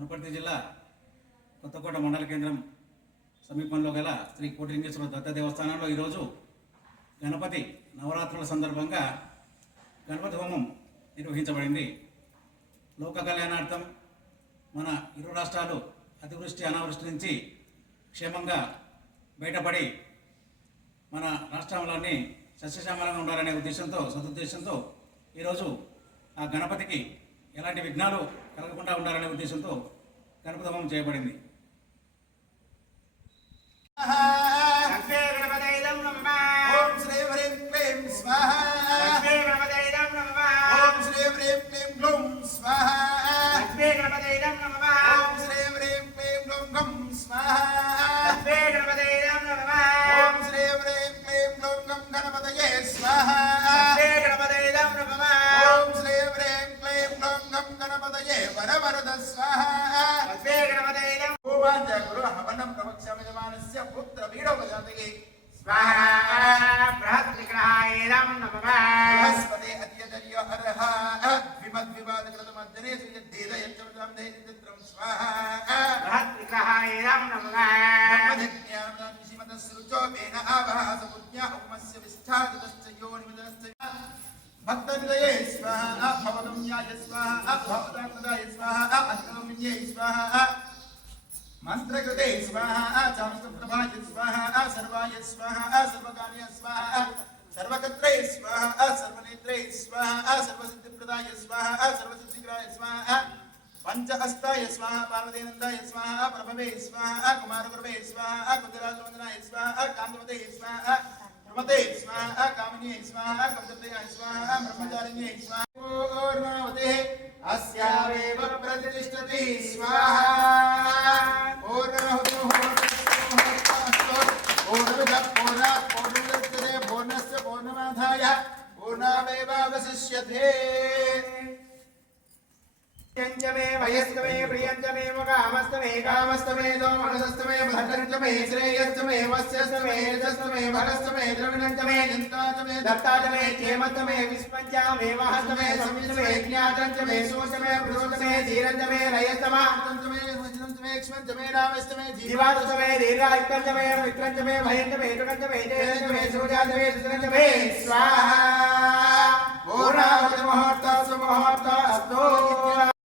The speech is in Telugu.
వనపర్తి జిల్లా కొత్తకోట మండల కేంద్రం సమీపంలో గల శ్రీ కోటిలింగేశ్వర దత్త దేవస్థానంలో ఈరోజు గణపతి నవరాత్రుల సందర్భంగా గణపతి హోమం నిర్వహించబడింది. లోక కళ్యాణార్థం మన ఇరు రాష్ట్రాలు అతివృష్టి అనావృష్టి నుంచి క్షేమంగా బయటపడి మన రాష్ట్రంలోని సస్యశ్యామలంగా ఉండాలనే ఉద్దేశంతో సదుద్దేశంతో ఈరోజు ఆ గణపతికి ఎలాంటి విఘ్నాలు కలగకుండా ఉండాలనే ఉద్దేశంతో గణపతి హోమం చేయబడింది. भक्तहृदये स्वाहा भवगम्याय स्वाहा भवदानंदाय स्वाहा अन्तरम्ये स्वाहा मंत्रकृते स्वाहा चामस्तप्रभाय स्वाहा सर्वाय स्वाहा सर्वकार्य स्वाहा सर्वकत्रे स्वाहा सर्वनेत्रे स्वाहा सर्वसिद्धिप्रदाय स्वाहा सर्वसिद्धिग्राय स्वाहा पंचहस्ताय स्वाहा पार्वतीनंदाय स्वाहा प्रभवे स्वाहा कुमारप्रभवे स्वाहा कुंजराजवंदनाय स्वाहा कांतवते स्वाहा प्रमते स्वाहा कामिनी स्वाहा कवचप्रदाय स्वाहा ब्रह्मचारिण्ये स्वाहा ओर्णावते अस्यावेव प्रतिष्ठति स्वाहा पूर्णामेवावशिष्यते प्रियंचमे वयस्कमे प्रियंचमे कामस्तमे कामस्तमे दोमनस्तमे भद्रंचमे श्रेयस्तमे वस्यस्तमे रजस्तमे भगस्तमे द्रविणंचमे दंताचमे दत्ताचमे चेमस्तमे विस्पंचामे वाहस्तमे समिस्तमे ज्ञातंचमे सोचमे प्रदोचमे धीरंचमे रयस्तमा तंचमे एक्ष्मंचमे रामस्तमे जीवातमे दीर्घायुक्तंचमे विक्रंचमे भयंचमे तुकंचमे जयंचमे सूर्याचमे सुतंचमे स्वाहा पूर्णावत मुहूर्त सुमुहूर्त अस्तु